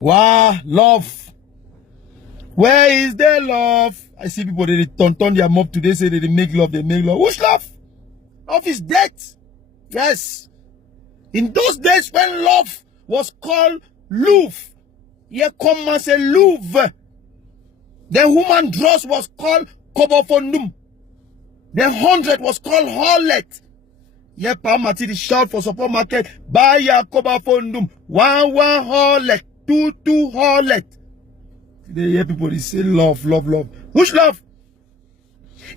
Wow, love. Where is the love? I see people, they turn their mouth today, say they make love, they make love. Which love? Love is death. Yes. In those days when love was called Louvre, here come and say Louvre. The human dross was called Kobofondum. The 100 was called Hollet. Here Pamati the shout for supermarket, buy your Kobofondum. 1 Hollet, 2 Hollet. They hear people, they say love, love, love. Which love?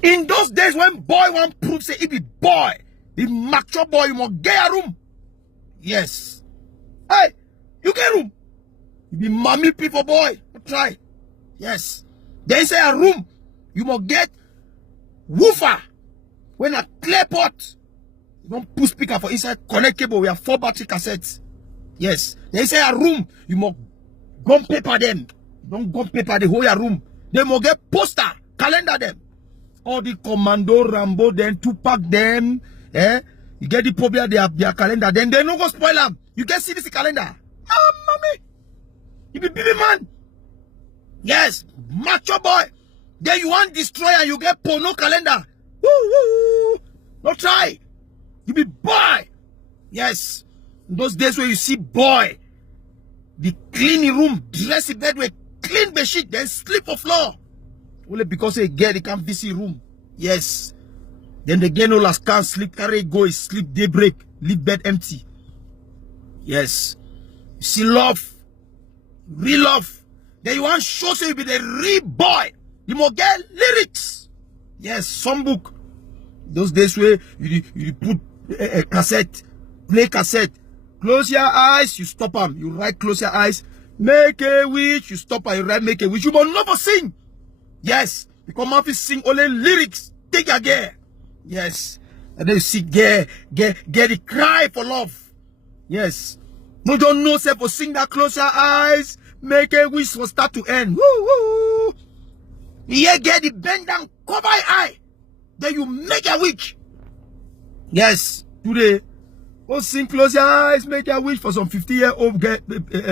In those days when boy want proof, say it be boy, the mature boy, you must get a room. Yes. Hey, you get a room. You be mommy people boy. Try. Yes. They say a room, you must get woofer. When a clear pot, you don't put speaker for inside, connect cable, we have 4 battery cassettes. Yes. They say a room, you must gum paper them. Don't gum paper the whole room. They must get poster, calendar them. All the Commando, Rambo, then Tupac them. You get the problem, their calendar. Then they no go spoil them. You can see this calendar. Ah, mommy. You be baby man. Yes, macho boy. Then you want destroy and you get porno calendar. Woo, woo, woo. No try. You be boy. Yes. In those days where you see boy, the clean room, dress in bed with clean bed sheet, then sleep on floor. Only because they get, they can't visit room. Yes. Then they get no last can't sleep, carry go, sleep daybreak, leave bed empty. Yes. You see love. Real love. Then you want show so you be the real boy. You must get lyrics. Yes, some book. Those days where you put a cassette, play cassette. Close your eyes, you stop them. You write close your eyes. Make a wish, you stop and you write make a wish. You must never sing. Yes. Because Murphy sing only lyrics. Take your gear. Yes. And then you see get the cry for love. Yes. No don't know say for sing that close your eyes. Make a wish from start to end. Woo woo. Yeah, get the bend down, cover your eye. Then you make a wish. Yes. Today. Oh, sing close your eyes, make a wish for some 50-year-old get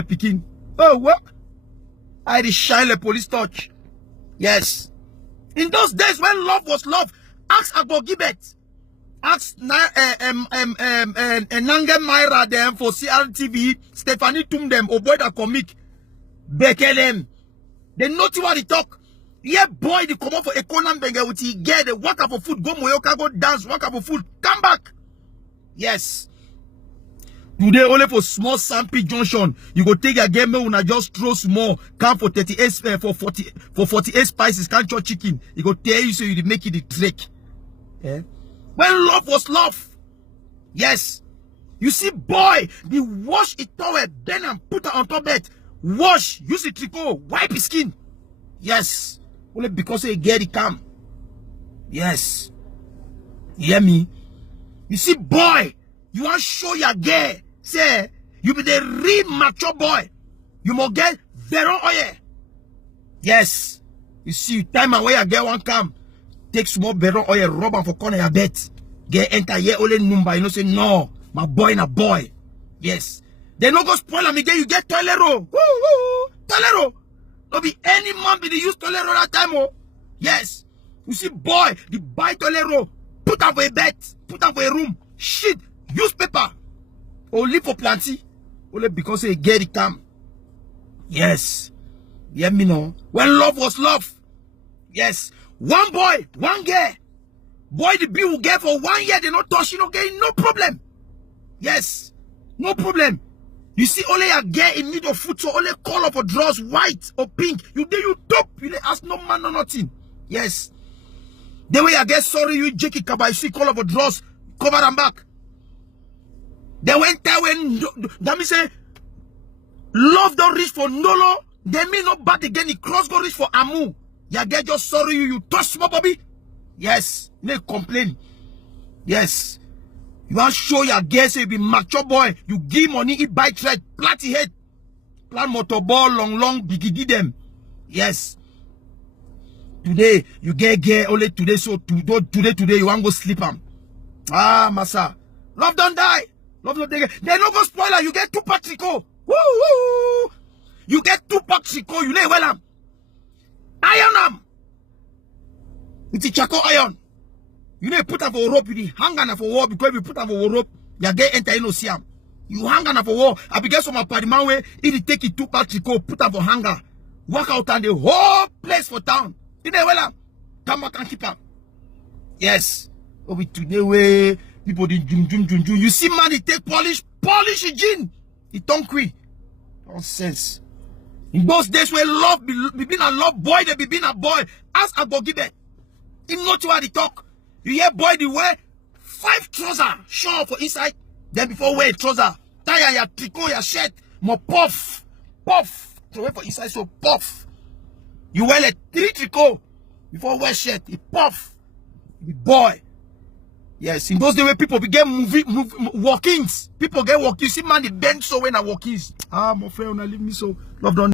picking. Oh, what? I the shine the police touch. Yes. In those days when love was love, ask Agbo Gibet. Ask Nange Myra them for CRTV, Stephanie Tum them, or boy that comic. Beke them. They know what they talk. Yeah, boy, they come up for a Conan Benga with he get the work up for food, go Moyoka, go dance, work up for food, come back. Yes. Today only for small Sampi Junction. You go take a game when I just throw small. Come for 38 for 48 spices. Can't chop chicken. You go tell you so you make it the trick. Yeah. When love was love. Yes. You see, boy, the wash it towel, then and put it on top bed. Wash, use the tricot, wipe his skin. Yes. Only because they get it come. Yes. You hear me? You see, boy, you want to show your girl. Say, you be the real mature boy. You must get Veron oil. Yes. You see, time and where your girl want come. Take small Veron oil, rub am for corner your bed. Get enter here only number. You know, say, no, my boy na boy. Yes. They no go spoil am again. You get toilet roll. Woo, woo, toilet roll. No be any man be the use toilet roll that time. Oh. Yes. You see, boy, the buy toilet roll. Put am for a bed. Put am for a room. Shit. Use paper. Only for plenty. Only because they get it come. Yes. Yeah, me know. When love was love. Yes. One boy, one girl. Boy, the bill will get for 1 year. They not touch, you know, get no problem. Yes. No problem. You see, only a girl in need of food, so only color for draws white or pink. You do you top. You ask no man or nothing. Yes. Then when you get sorry, you Jackie Kaba, you see color for draws, cover them back. Then when that means say love don't reach for Nolo, then me not bad again, the cross go reach for Amu. You get just sorry you touch small Bobby. Yes, no complain. Yes. You want to show your girl say you be mature boy, you give money, eat bike tread, platty head, plan motor ball, long, biggie them. Yes. Today, you get girl only today, so today you want to go sleep am. Ah, massa. Love don't die. Love not they no go spoiler. You get 2 Patrico. Woo woo. You get 2 packs tricot, you lay well am. Iron am. It's a charcoal iron. You need to put am for rope, you need hang on for wall, because if you put am for rope, you get enter in no see am. You hang on for wall. I begin some apartment way, it take it 2 packs tricot, put am for hanger. Walk out and the whole place for town. You know well am. Come back and keep am. Yes. But with today way, people did jum. You see man, he take polish his gin. He don't quit. Nonsense. In those days where love be being a love boy, they be being a boy. Ask Agbogibe. He not how they talk. You hear boy they wear 5 trousers, short for inside. Then before wear a trouser, tie your tricot, your shirt, more puff. So wear for inside, so puff. You wear like 3 tricot before wear shirt, it puff. The boy. Yes, in those days where people begin walk-ins. People get walk. You see man, they bend so when I walk-ins. Ah, my friend, leave me so. Love done.